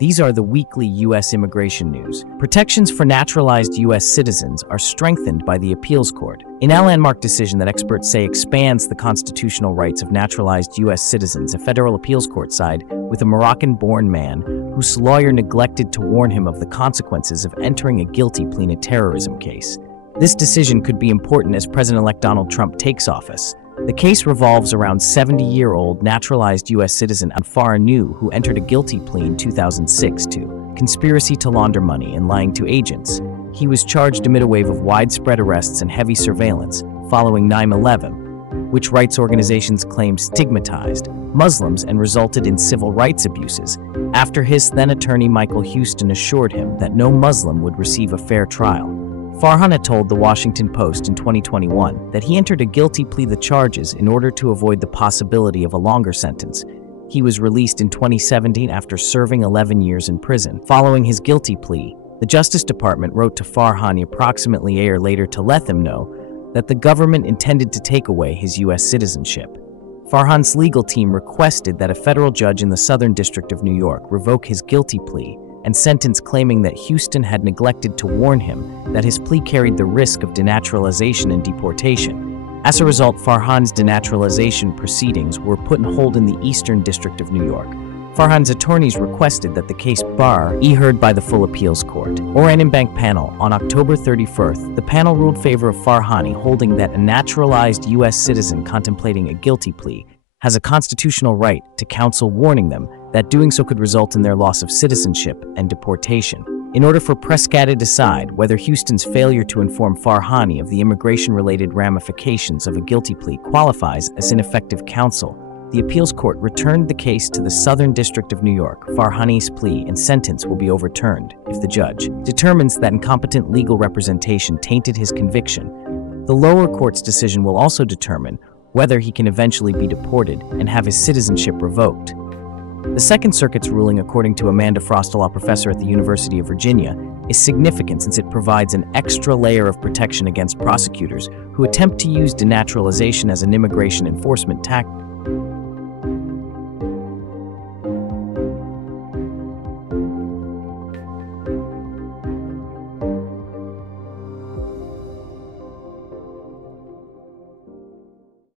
These are the weekly U.S. immigration news. Protections for naturalized U.S. citizens are strengthened by the appeals court. In a landmark decision that experts say expands the constitutional rights of naturalized U.S. citizens, a federal appeals court sided with a Moroccan-born man whose lawyer neglected to warn him of the consequences of entering a guilty plea in a terrorism case. This decision could be important as President-elect Donald Trump takes office. The case revolves around 70-year-old naturalized U.S. citizen Farhan, who entered a guilty plea in 2006 to conspiracy to launder money and lying to agents. He was charged amid a wave of widespread arrests and heavy surveillance following 9/11, which rights organizations claimed stigmatized Muslims and resulted in civil rights abuses, after his then-attorney Michael Houston assured him that no Muslim would receive a fair trial. Farhan had told The Washington Post in 2021 that he entered a guilty plea to the charges in order to avoid the possibility of a longer sentence. He was released in 2017 after serving 11 years in prison. Following his guilty plea, the Justice Department wrote to Farhan approximately a year later to let them know that the government intended to take away his U.S. citizenship. Farhan's legal team requested that a federal judge in the Southern District of New York revoke his guilty plea and sentence, claiming that Houston had neglected to warn him that his plea carried the risk of denaturalization and deportation. As a result, Farhan's denaturalization proceedings were put on hold in the Eastern District of New York. Farhan's attorneys requested that the case be heard by the full appeals court, or an en banc panel. On October 31st, the panel ruled in favor of Farhan, holding that a naturalized U.S. citizen contemplating a guilty plea has a constitutional right to counsel, warning them that doing so could result in their loss of citizenship and deportation. In order for Prescott to decide whether Houston's failure to inform Farhan of the immigration-related ramifications of a guilty plea qualifies as ineffective counsel, the appeals court returned the case to the Southern District of New York. Farhan's plea and sentence will be overturned if the judge determines that incompetent legal representation tainted his conviction. The lower court's decision will also determine whether he can eventually be deported and have his citizenship revoked. The Second Circuit's ruling, according to Amanda Frost, a law professor at the University of Virginia, is significant since it provides an extra layer of protection against prosecutors who attempt to use denaturalization as an immigration enforcement tactic.